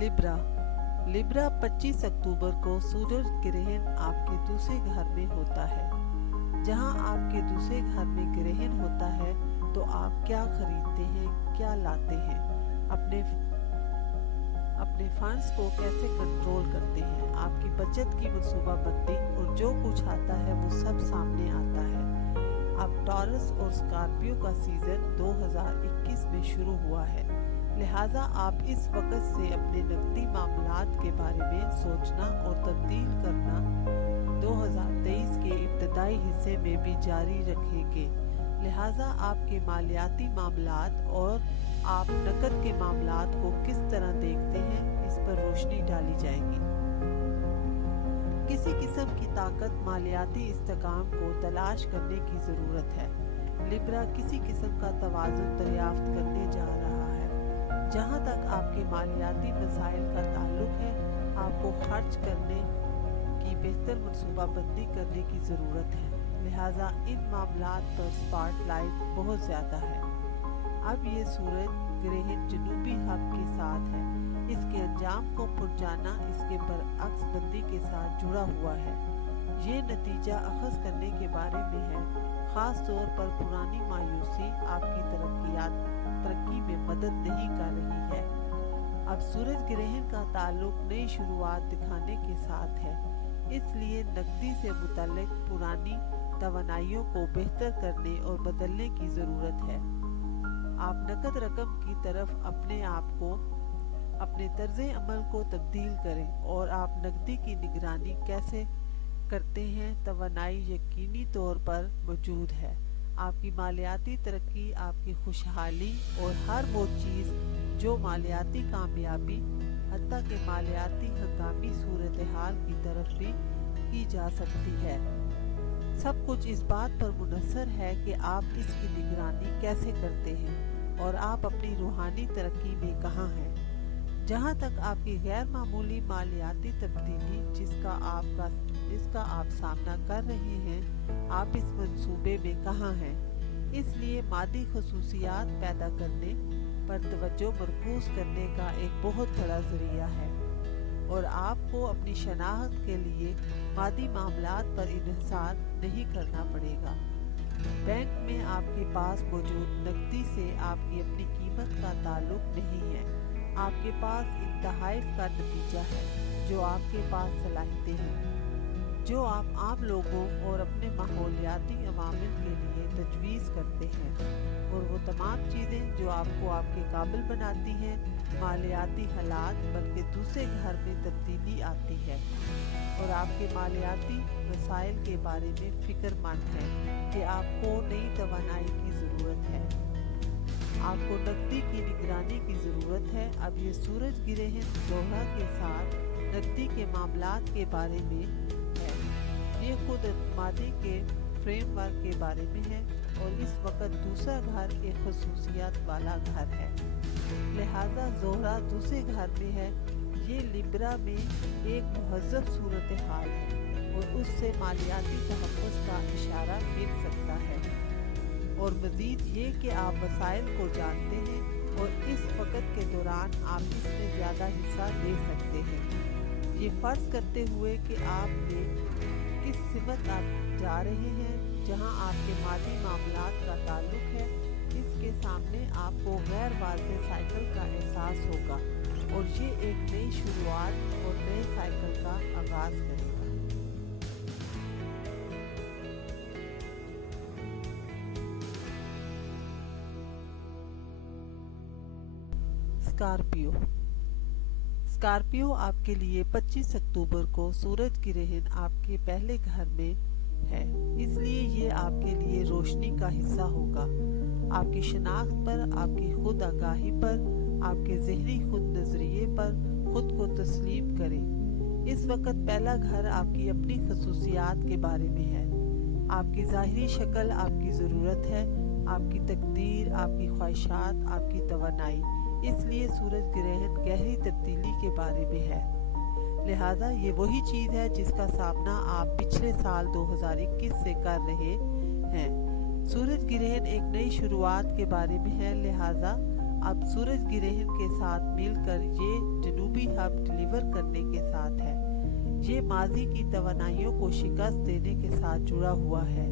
Libra. Libra 25 अक्टूबर को सूरज ग्रहण आपके दूसरे घर में होता है। जहां आपके दूसरे घर में ग्रहण होता है तो आप क्या खरीदते हैं, क्या लाते हैं, अपने फंड्स को कैसे कंट्रोल करते हैं, आपकी बचत की मंसूबाबंदी और जो कुछ आता है वो सब सामने आता है। अब टॉरस और स्कॉर्पियो का सीजन 2021 में शुरू हुआ है, लिहाजा आप इस वक्त से अपने नकदी मामलात के बारे में सोचना और तब्दील करना 2023 के इब्तदाई हिस्से में भी जारी रखेंगे। लिहाजा आपके मालियाती मामलात और आप नकद के मामलात को किस तरह देखते हैं, इस पर रोशनी डाली जाएगी। किसी किस्म की ताकत मालियाती इस्तेकाम को तलाश करने की ज़रूरत है। लिब्रा किसी किस्म का तवाज़ुन दरियाफ्त करने जा रहा है। जहाँ तक आपके मालियाती मसाइल का ताल्लुक है, आपको खर्च करने की बेहतर मनसूबाबंदी करने की ज़रूरत है, लिहाजा इन मामलात पर स्पॉटलाइट बहुत ज़्यादा है। अब ये सूरज ग्रहण जनूबी हब के साथ है, इसके अंजाम को पहुँचाना इसके बरअक्स बंदी के साथ जुड़ा हुआ है। ये नतीजा अखज़ करने के बारे में है, ख़ास तौर पर पुरानी मायूसी आपकी तरक्की में मदद नहीं कर रही है। अब सूरज ग्रहण का ताल्लुक नई शुरुआत दिखाने के साथ है, इसलिए नकदी से मुतल्लिक पुरानी तवानाइयों को बेहतर करने और बदलने की ज़रूरत है। आप नकद रकम की तरफ अपने आप को, अपने तर्ज़ अमल को तब्दील करें और आप नकदी की निगरानी कैसे करते हैं, तवानाई यकीनी तौर पर मौजूद है। आपकी मालियाती तरक्की, आपकी खुशहाली और हर वो चीज़ जो मालियाती कामयाबी, हत्ता के मालियाती हंगामी सूरत हाल की तरफ भी की जा सकती है। सब कुछ इस बात पर मुनहसर है कि आप इसकी निगरानी कैसे करते हैं और आप अपनी रूहानी तरक्की में कहाँ हैं। जहाँ तक आपकी गैर मामूली मालियाती तब्दीली जिसका आप सामना कर रहे हैं, आप इस मंसूबे में कहाँ हैं। इसलिए मादी खसूसियात पैदा करने पर तवज्जो मरकूज करने का एक बहुत बड़ा ज़रिया है और आपको अपनी शनाख्त के लिए मादी मामलात पर इन्हिसार नहीं करना पड़ेगा। बैंक में आपके पास मौजूद नकदी से आपकी अपनी कीमत का ताल्लुक नहीं है। आपके पास इंतहाइफ का नतीजा है जो आपके पास सलाहियतें हैं, जो आप आम लोगों और अपने माहौलियाती अवामिल के लिए तजवीज़ करते हैं, और वो तमाम चीज़ें जो आपको आपके काबिल बनाती हैं। मालियाती हालात बल्कि दूसरे घर में तब्दीली आती है और आपके मालियाती वसाइल के बारे में फ़िक्रमंद है कि आपको नई तवानाई की ज़रूरत है, आपको नकदी की निगरानी की ज़रूरत है। अब ये सूरज ग्रहण ज़ोहरा के साथ नकदी के मामलात के बारे में है, ये खुद एतमादी के फ्रेमवर्क के बारे में है और इस वक्त दूसरा घर एक खसूसियात वाला घर है, लिहाजा ज़ोहरा दूसरे घर में है। ये लिब्रा में एक महज़ब सूरत हाल है और उससे मालियाती तहफ़्फ़ुज़ का इशारा मिल सकता है। और मज़ीद ये कि आप वसाइल को जानते हैं और इस वक़्त के दौरान आप इसमें ज़्यादा हिस्सा ले सकते हैं। ये फ़र्ज़ करते हुए कि आपने किस सिमत आप जा रहे हैं, जहां आपके मादी मामलात का ताल्लुक है, इसके सामने आपको गैर वाज़ेह साइकिल का एहसास होगा और ये एक नई शुरुआत और नए साइकिल का आगाज़ करेगा। स्कॉर्पियो आपके लिए 25 अक्टूबर को सूरज ग्रहण आपके पहले घर में है, इसलिए ये आपके लिए रोशनी का हिस्सा होगा। आपकी शनाख्त पर, आपकी खुद आगाही पर, आपके ज़हनी खुद नज़रिए पर खुद को तस्लीम करें। इस वक्त पहला घर आपकी अपनी खसूसियात के बारे में है। आपकी ज़ाहिरी शक्ल आपकी ज़रूरत है, आपकी तकदीर, आपकी ख्वाहिशात, आपकी तवानाई। इसलिए सूरज ग्रहण गहरी तब्दीली के बारे में है, लिहाजा ये वही चीज़ है जिसका सामना आप पिछले साल 2021 से कर रहे हैं। सूरज ग्रहण एक नई शुरुआत के बारे में है, लिहाजा अब सूरज ग्रहण के साथ मिलकर ये जनूबी हब डिलीवर करने के साथ है। ये माजी की तवानाइयों को शिकस्त देने के साथ जुड़ा हुआ है।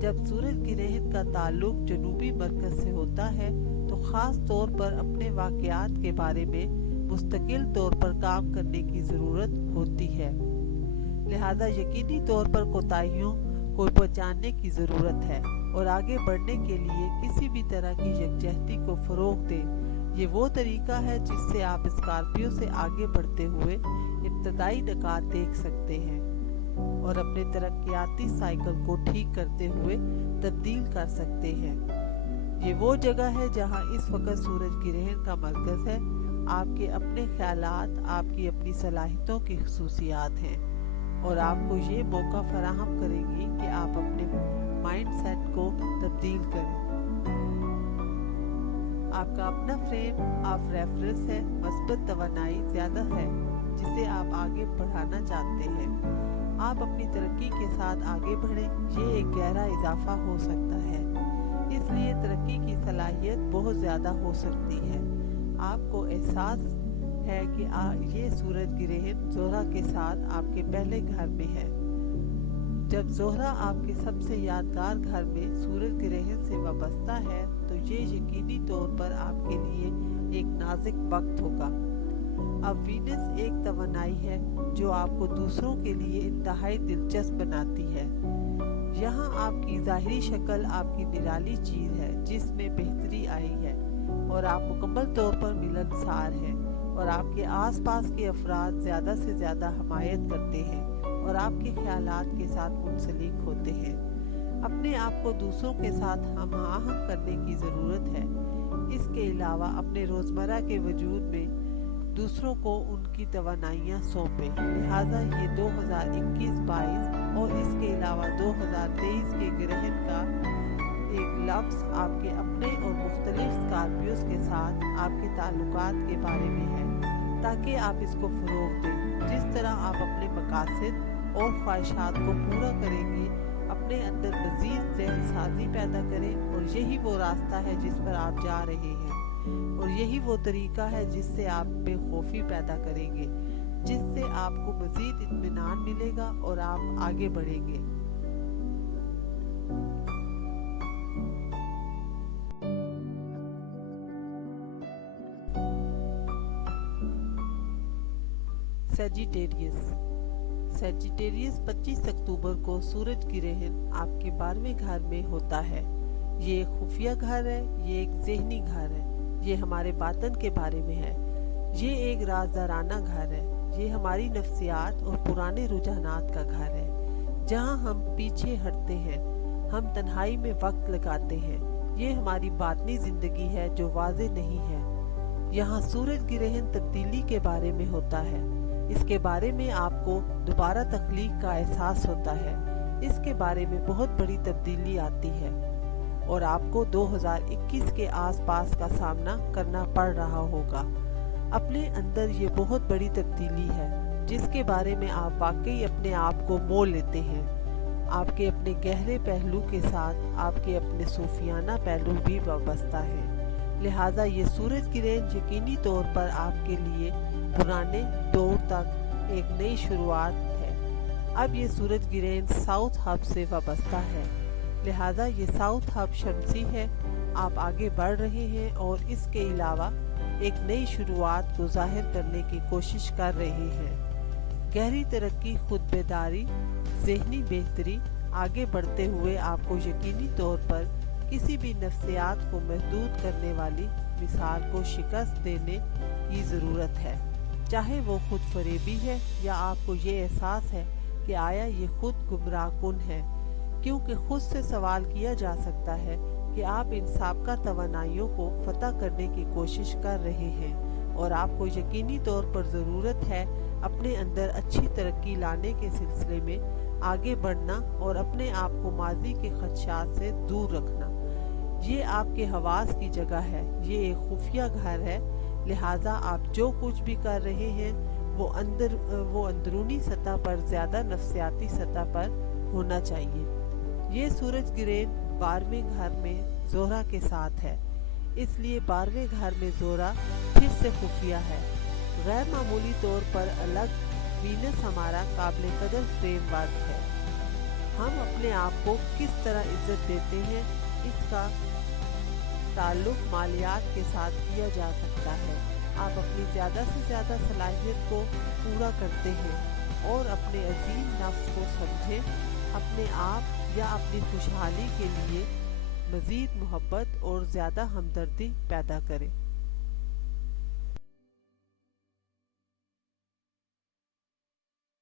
जब सूरज ग्रहण का ताल्लुक जनूबी मरकज से होता है तो ख़ास तौर पर अपने वाक़यात के बारे में मुस्तकिल तौर पर काम करने की ज़रूरत होती है। लिहाजा यकीनी तौर पर कोताहियों को पहचानने की ज़रूरत है और आगे बढ़ने के लिए किसी भी तरह की यकजहती को फ़रोग़ दें। ये वो तरीका है जिससे आप स्कॉर्पियो से आगे बढ़ते हुए इब्तदाई निकात देख सकते हैं और अपने तरक्याती साइकिल को ठीक करते हुए तब्दील कर सकते हैं। ये वो जगह है जहाँ इस वक्त सूरज ग्रहण का मरकज़ है। आपके अपने ख्यालात आपकी अपनी सलाहियतों की खसूसियात हैं और आपको ये मौका फराहम करेंगी कि आप अपने माइंड सेट को तब्दील करें। आपका अपना फ्रेम ऑफ रेफरेंस है, मस्बत तवानाई ज़्यादा है जिसे आप आगे बढ़ाना चाहते हैं। आप अपनी तरक्की के साथ आगे बढ़ें, ये एक गहरा इजाफा हो सकता है, इसलिए तरक्की की सलाहियत बहुत ज़्यादा हो सकती है। आपको एहसास है कि ये सूरज ग्रहण ज़ोहरा के साथ आपके पहले घर में है। जब ज़ोहरा आपके सबसे यादगार घर में सूरज ग्रहण से वाबस्ता है तो ये यकीनी तौर पर आपके लिए एक नाजुक वक्त होगा। अब वीनस एक तवानाई है जो आपको दूसरों के लिए इंतहाई दिलचस्प बनाती है। यहाँ आपकी ज़ाहिरी शक्ल आपकी निराली चीज़ है जिसमें बेहतरी आई है और आप मुकम्मल तौर पर मिलनसार हैं और आपके आसपास के अफराद ज़्यादा से ज़्यादा हमायत करते हैं और आपके ख्यालात के साथ मुंसलिक होते हैं। अपने आप को दूसरों के साथ हम आहंग करने की ज़रूरत है। इसके अलावा अपने रोज़मर्रा के वजूद में दूसरों को उनकी तवानाइयाँ सौंपें। लिहाजा ये 2021-22 और इसके अलावा 2023 के ग्रहण का एक लफ्ज़ आपके अपने और मुख्तलिफ स्कॉर्पियोज के साथ आपके ताल्लुकात के बारे में है ताकि आप इसको फ़रोग़ दें। जिस तरह आप अपने मकासद और ख्वाहिशात को पूरा करेंगे, अपने अंदर मज़ीद ज़हन साज़ी पैदा करें और यही वो रास्ता है जिस पर आप जा रहे हैं और यही वो तरीका है जिससे आप बेखौफी पैदा करेंगे, जिससे आपको मज़ीद इत्मीनान मिलेगा और आप आगे बढ़ेंगे। सैजिटेरियस 25 अक्टूबर को सूरज ग्रहण आपके 12वें घर में होता है। ये एक खुफिया घर है, ये एक ज़हनी घर है, ये हमारे बातन के बारे में है, ये एक राज़दाराना घर है, ये हमारी नफ्सियात और पुराने रुझानात का घर है जहाँ हम पीछे हटते हैं, हम तन्हाई में वक्त लगाते हैं। ये हमारी बातनी ज़िंदगी है जो वाज़े नहीं है। यहाँ सूरज ग्रहण तब्दीली के बारे में होता है। इसके बारे में आपको दोबारा तख्लीक का एहसास होता है। इसके बारे में बहुत बड़ी तब्दीली आती है और आपको 2021 के आसपास का सामना करना पड़ रहा होगा। अपने अंदर ये बहुत बड़ी तब्दीली है जिसके बारे में आप वाकई अपने आप को मोल लेते हैं। आपके अपने गहरे पहलू के साथ आपके अपने सूफियाना पहलू भी वाबस्ता है। लिहाजा ये सूरज ग्रहण यकीनी तौर पर आपके लिए पुराने दौर तक एक नई शुरुआत है। अब ये सूरज ग्रहण साउथ हब से वाबस्ता है, लिहाजा ये साउथ हब शमसी है। आप आगे बढ़ रहे हैं और इसके अलावा एक नई शुरुआत को ज़ाहिर करने की कोशिश कर रहे हैं। गहरी तरक्की, खुद बेदारी, ज़हनी बेहतरी, आगे बढ़ते हुए आपको यकीनी तौर पर किसी भी नफ्सियात को महदूद करने वाली मिसाल को शिकस्त देने की ज़रूरत है, चाहे वो खुद फरेबी है या आपको ये एहसास है कि आया ये खुद गुमराहकुन है, क्योंकि खुद से सवाल किया जा सकता है कि आप इन साबका तवानाइयों को फतह करने की कोशिश कर रहे हैं और आपको यकीनी तौर पर ज़रूरत है अपने अंदर अच्छी तरक्की लाने के सिलसिले में आगे बढ़ना और अपने आप को माजी के खदशात से दूर रखना। ये आपके हवास की जगह है, ये एक खुफिया घर है, लिहाजा आप जो कुछ भी कर रहे हैं वो अंदरूनी सतह पर ज़्यादा नफ्सियाती सतह पर होना चाहिए। ये सूरज ग्रहण 12वें घर में ज़ोहरा के साथ है। اس لیے 12ویں گھر میں زورا پھر سے خفیہ ہے۔ غیر معمولی طور پر الگ وینس ہمارا قابل قدر فریم ورک ہے۔ ہم اپنے آپ کو کس طرح عزت دیتے ہیں، اس کا تعلق مالیات کے ساتھ کیا جا سکتا ہے۔ آپ اپنی زیادہ سے زیادہ صلاحیت کو پورا کرتے ہیں اور اپنے عظیم نفس کو سمجھیں۔ اپنے آپ یا اپنی خوشحالی کے لیے مزید محبت اور زیادہ ہمدردی پیدا کریں۔